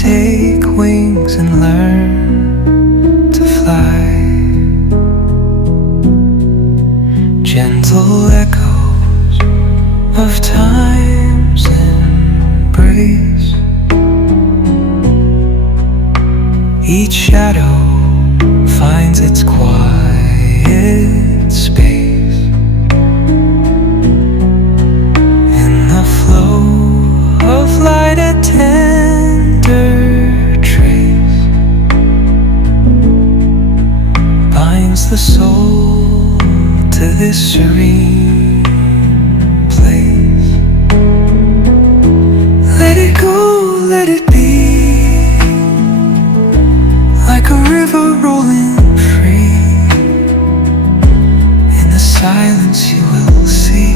take wings and learn to fly. Gentle echoes of time's embrace. Each shadow finds its quiet space. In the flow of light, a tender trace binds the soul to this serene place. Let it go, let it be, like a river rolling free. In the silence you will see